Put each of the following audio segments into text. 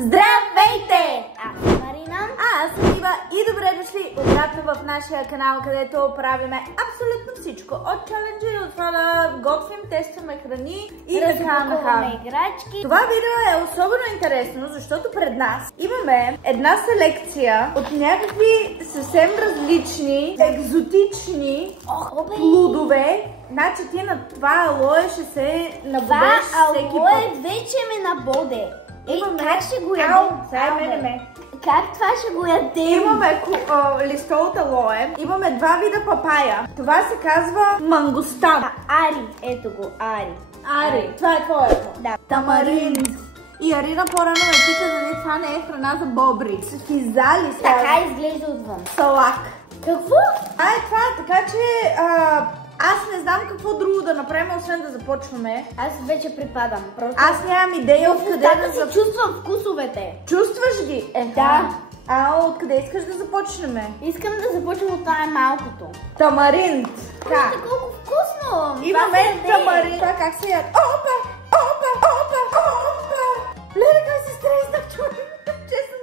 Здравейте! Аз съм Марина. Аз съм Ива и добре дошли обратно в нашия канал, където правиме абсолютно всичко. От чаленджи, от това да готвим, тестваме храни и разпакуваме играчки. Това видео е особено интересно, защото пред нас имаме една селекция от някакви съвсем различни, екзотични плодове. Значи ти на това алое ще се набудеш всеки път. Това алое вече ме набоде. Как ще го ядем? Как това ще го ядем? Имаме листо от алое, имаме два вида папая. Това се казва мангустан. Ари, ето го, ари. Ари, това е твоето. Да. Тамаринд. И Арина по-рано ме пита дали това не е храна за бобри. Физали са. Така изглежда отвън. Салак. Какво? Това, така че аз не знам какво друго да направим, освен да започваме. Аз вече припадам. Аз нямам идея откъде да си чувствам вкусовете. Чувстваш ги? Да. Откъде искаш да започнем? Искам да започнем от най-малкото. Тамаринд. Вижте колко вкусно! Имаме тамаринд. Това как се яд? Опа! Леле, как се стреснах, човек. Честно.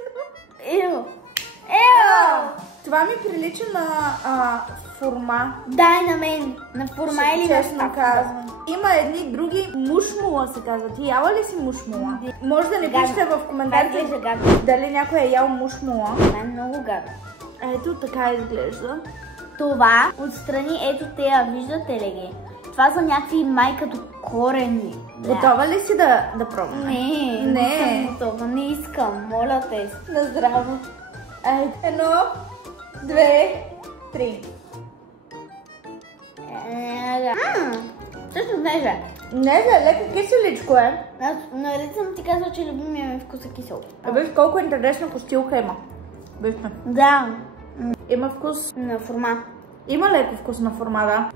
Това ми прилича на форма. Дай на мен. На форма или на честно казвам. Има едни други, мушмула се казва. Ти яла ли си мушмула? Може да не пишете в коментарите дали някой е ял мушмула. Това е много гадно. Ето така изглежда. Това отстрани, ето тея, виждате ли ги? Това са някакви май като корени. Готова ли си да пробваме? Не съм готова, не искам, моля те. На здраво. Едно, две, три. Също нежа. Нежа, леко киселичко е. Наред съм ти казала, че любимия ми вкус е кисел. Виж колко интересна костилка има. Вижте. Да. Има вкус на форма. Има леко вкус на форма, да.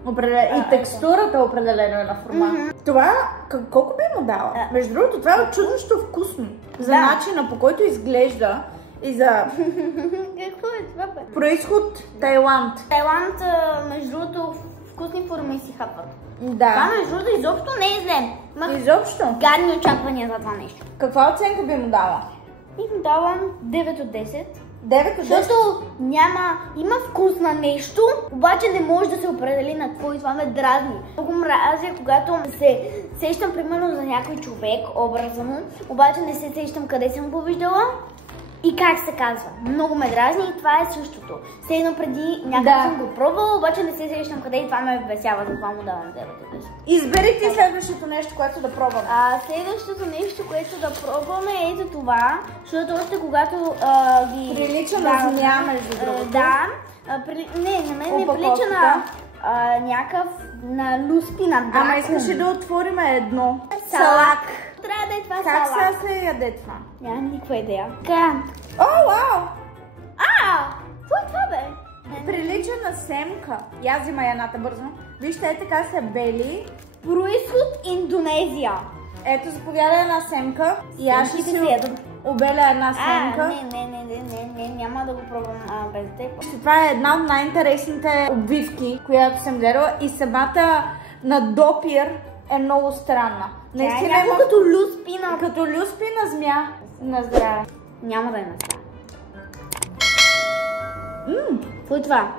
И текстурата определено е на форма. Това, колко би му дала? Между другото, това е чудещо вкусно. За начина, по който изглежда и за... Какво е това, бе? Произход Тайланд. Тайланд, между другото, вкусни форми си хапват. Да. Това, между другото, изобщо не е зле. Изобщо? Гадни очаквания за това нещо. Каква оценка би му дала? Бих му давам 9 от 10. 9 от 10? Защото има вкус на нещо, обаче не може да се определи на какво и това ме дразни. Много мразя, когато се сещам примерно за някой човек, образа му, обаче не се сещам къде съм го виждала и как се казва. Много ме дразни и това е същото. Все едно преди някак съм го пробвала, обаче не се сещам къде и това ме весява, затова му давам 9 от 10. Избери ти следващото нещо, което да пробваме. Следващото нещо, което да пробваме е ето това, защото още когато ги... Прилича на змия, между другото. Да. На мен не прилича на някакъв, на люспина. Ама искаш ли да отворим едно? Салак. Трябва да е това салак. Как сега се яде това? Нямам никаква идея. Така. О, вау! Какво е това, бе? Прилича на семка. Я взима едната бързо. Вижте, е така са бели. Произход Индонезия. Ето, заповяда една семка. И аз ще си обеля една семка. Не, няма да го пробвам без теб. Това е една от най-интересните обвивки, която съм гледала. И самата на допир е много странна. Наистина е като люспина. Като люспина змия. На здраве. Няма да е на здраве. Какво е това?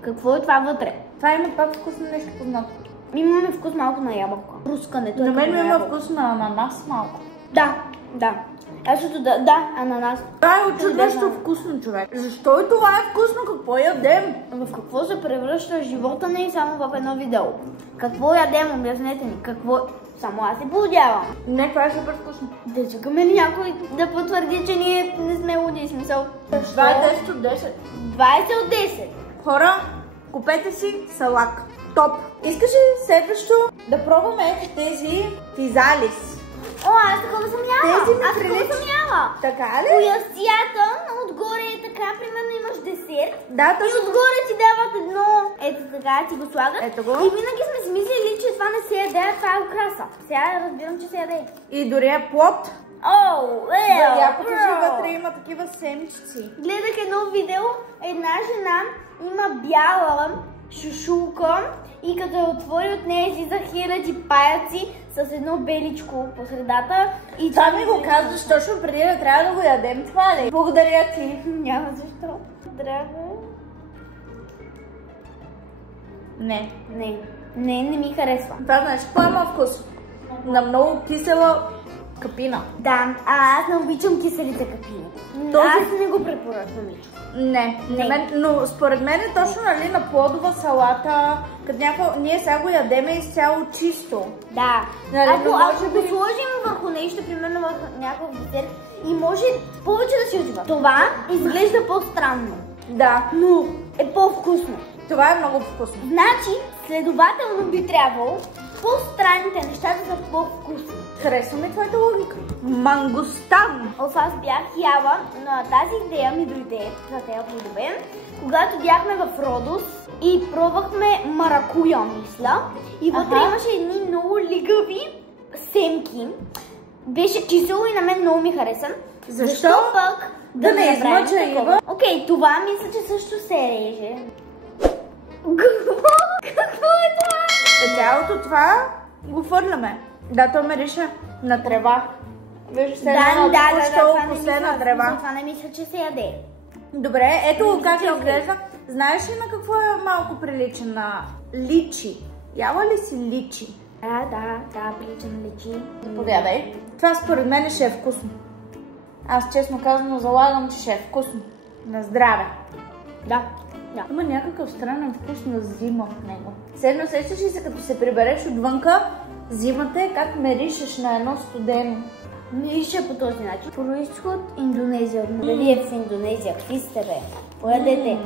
Какво е това вътре? Това има пак вкус на нещо познато. Имаме вкус малко на ябълка. Рускането. На мен има вкус на ананас малко. Да. Ананас. Това е очудващо вкусно, човек. Защо и това е вкусно? Какво ядем? В какво се превръща живота ни само в едно видео? Какво ядем? Обяснете ми. Какво? Само аз се поудявам. Не, това е супер вкусно. Да чакаме ли някой да потвърди, че ние не сме луди, смисъл? Това е 10 от 10. 20 от 10. Хора, купете си салак. Топ. Искаш ли следващо да пробваме тези физалис? Аз такова съм яла. Тези ми прилича. Така ли? Коясията, отгоре е така, примерно имаш десерт. Да, и отгоре ти дават едно. Ето така, ти го слагат. Ето го. И винаги сме си мислили, че това не се яде, а това е украса. Сега разбирам, че се яде. И дори е плод. Я покажи, вътре има такива семчици. Гледах едно видео, една жена има бяла шушулка и като я отвори от нея излиза хиляди паяци с едно беличко по средата. И това ми го казваш точно преди да трябва да го ядем, това ли? Благодаря ти. Няма защо. Драго. Не. Не ми харесва. Това знаеш, какво има вкус? На много кисела капина. Да, аз не обичам киселите капини. Аз не го препоръчвам лично. Не. Но според мен е точно, нали, на плодова салата, като ние сега го ядеме изцяло чисто. Да. Нали, ако го сложим върху нещо, примерно върху някакъв десерт, и може повече да си отива. Това изглежда по-странно. Да. Но е по-вкусно. Това е много вкусно. Значи, следователно би трябвало по-странните неща да са по-вкусни. Харесва ми твоята логика. Мангустан! Аз бях яла, но тази идея ми дойде за тези плодове, когато бяхме в Родос и пробвахме маракуя, мисля. И вътре имаше едни много лигави семки. Беше кисело и на мен много ми хареса. Защо пък да не измъча Ива? Окей, това мисля, че също се реже. Какво е това? Цялото това го фърляме. Да, то мирише на трева. Виж, се последна трева. Това не мисля, че се яде. Добре, ето го как изглежда. Знаеш ли на какво е малко прилича? На личи. Яла ли си личи? Да, прилича на личи. Заповядай. Това според мен ще е вкусно. Аз честно казано залагам, че ще е вкусно. На здраве. Да. Има някакъв странен вкус на зима в него. Седно сещаш ли се, като се прибереш отвънка, зимата е как миришеш на едно студено. Мирише по този начин. Произход Индонезия. Дали е в Индонезия? Какви сте, бе? Поядете.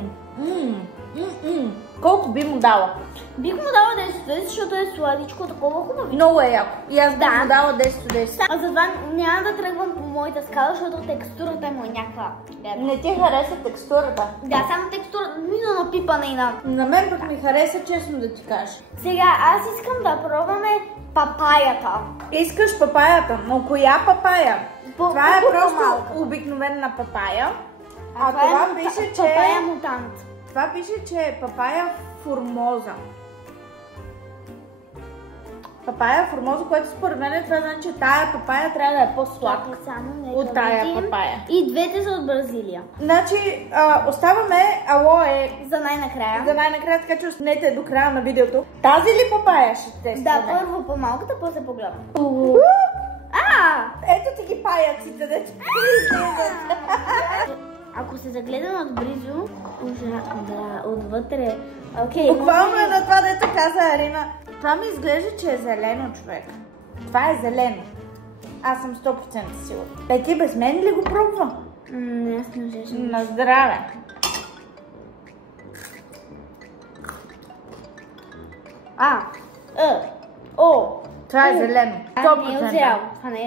Колко би му дала? Бих му дала 10 от 10, защото е сладичко, такова хубаво. Много е яко. И аз бих му дала 10 от 10. А затова няма да тръгвам по моята скала, защото текстурата му е някаква. Не ти хареса текстурата? Да, само текстурата, на напипана и на... На мен пък ми хареса, честно да ти кажа. Сега, аз искам да пробваме папаята. Искаш папаята, но коя папая? Това е просто обикновена папая. А това пише, че... Папая мутант. Това пише, че е папая формоза. Папая формоза, което според мен това значи, че тая папая трябва да е по-сладка от тая папая. И двете са от Бразилия. Значи, оставаме алое за най-накрая. За най-накрая, така че останете до края на видеото. Тази ли папая ще тестваме? Да, първо по-малката, после по-голяма. Ето ти ги паяците, дето. Ако се загледам отблизо, отвътре... Буквално е на това, дето каза Арина. Това ми изглежда, че е зелено, човек. Това е зелено. Аз съм 100% сигурна. Пети без мен ли го пробва? Аз не усещам. На здраве. Това е зелено. 100%. Не е озряло.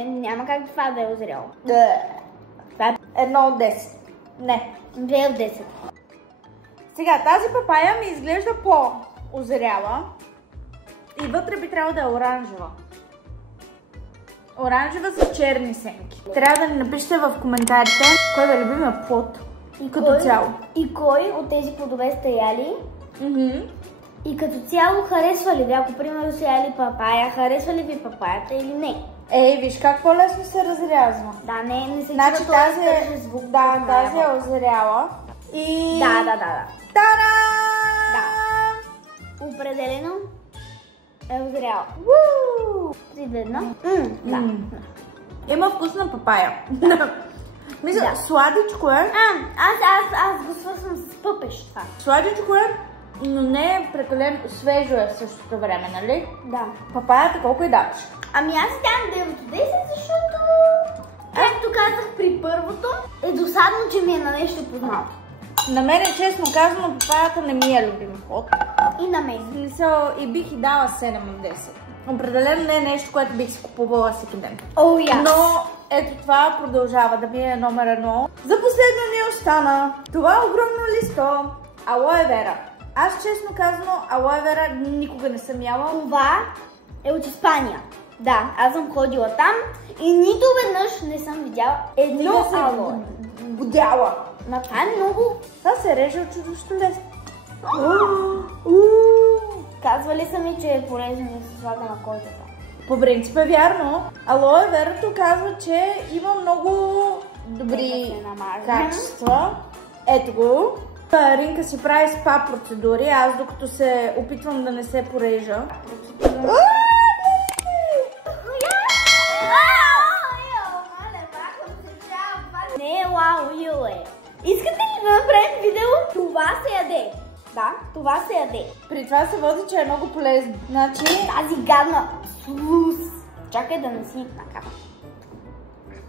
Няма как това да е озряло. Това е 1 от 10. Не. 2 от 10. Сега, тази папая ми изглежда по-озряла и вътре би трябвало да е оранжева. Оранжева с черни семки. Трябва да ни напишете в коментарите кой е любимия плод като цяло. И кой от тези плодове сте яли? И като цяло харесва ли ви? Ако примерно сте яли папая, харесва ли ви папаята или не? Ей, виж как по-лесно се разрязва. Да, не се значи чува този звук. Да, тази е озряла. И... Да. Тара! Да. Определено е озряла. 3-1. Да. Има вкус на папая. Мисля, сладичко е. Аз го свързвам с пъпеш това. Сладичко е, но не е прекалено свежо е в същото време, нали? Да. Папаята колко и даваш? Ами аз дам 9 от 10, защото, както казах при първото, е досадно, че ми е на нещо познато. На мен, честно казано, папаята не ми е любим плод. И на мен. И бих и дала 7 от 10. Определено не е нещо, което бих си купувала всеки ден. Но ето това продължава да ми е номер 1. За последно ни остана това огромно листо алоe вера. Аз честно казано, алоe вера никога не съм яла. Това е от Испания. Да, аз съм ходила там и нито веднъж не съм видяла едно алоe. Годяла. Но това е много... Това се реже от чудовищно лесно. Казвали са ми, че е полезно да се слага на кожата. По принцип е вярно. Алоe верато казва, че има много добри качества. Ето го. Ринка си прави спа процедури, аз докато се опитвам да не се порежа. Не е вау, е. Искате ли да направим видео? Това се яде. Да, това се яде. При това се води, че е много полезно. Значи... Тази гадна слус. Чакай да не си накапа.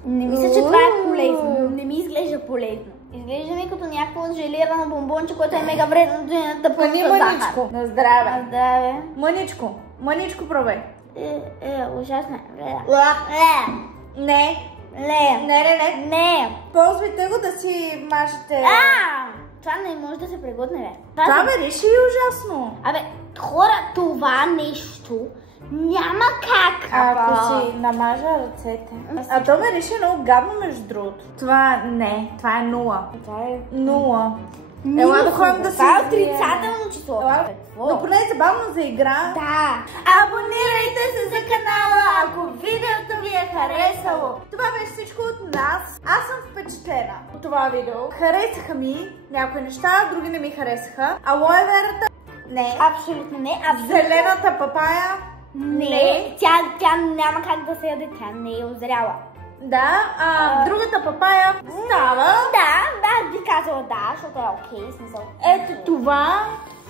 Не мисля, че това е полезно. Не ми изглежда полезно. Изглежда ми като някакво желирано бомбонче, което е мега вредно да пълни мъничко. На здраве. На здраве. Мъничко. Мъничко пробвай. Ужасно. Не. Не. Ползвайте го да си мажете. Това не може да се пригодне, бе. Това ме реши ужасно. Абе, хора, това нещо няма как. Ако си намажа ръцете. А то ме реши много гадно, между другото. Това не. Това е 0. Това е 0. Ела да ходим да си... Това е отрицателно число. Но поне е забавно за игра. Да. Абонирайте се за канала, ако видеото ви е харесало. Това беше всичко от нас. Аз съм впечатлена от това видео. Харесаха ми някои неща, други не ми харесаха. Алоe верата? Не. Абсолютно не. Зелената папая? Не. Тя няма как да се яде, тя не е озряла. Да, другата папая става. Да, би казала да, защото е окей, смисъл. Ето това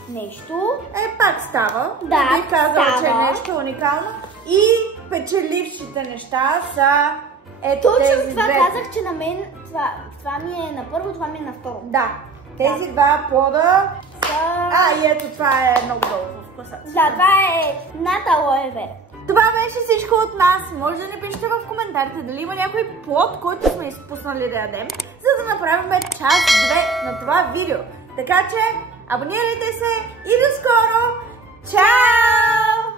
нещо. Пак става. Да, би казала, че е нещо уникално. И печелившите неща са ето тези точно това две. казах, че на мен това ми е на първо, това ми е на второ. Да, тези два плода са... и ето това е много долу в класацията. Да, това е над алоe вера. Това беше всичко от нас. Може да ни пишете в коментарите дали има някой плод, който сме изпуснали да ядем, за да направим част 2 на това видео. Така че, абонирайте се и до скоро!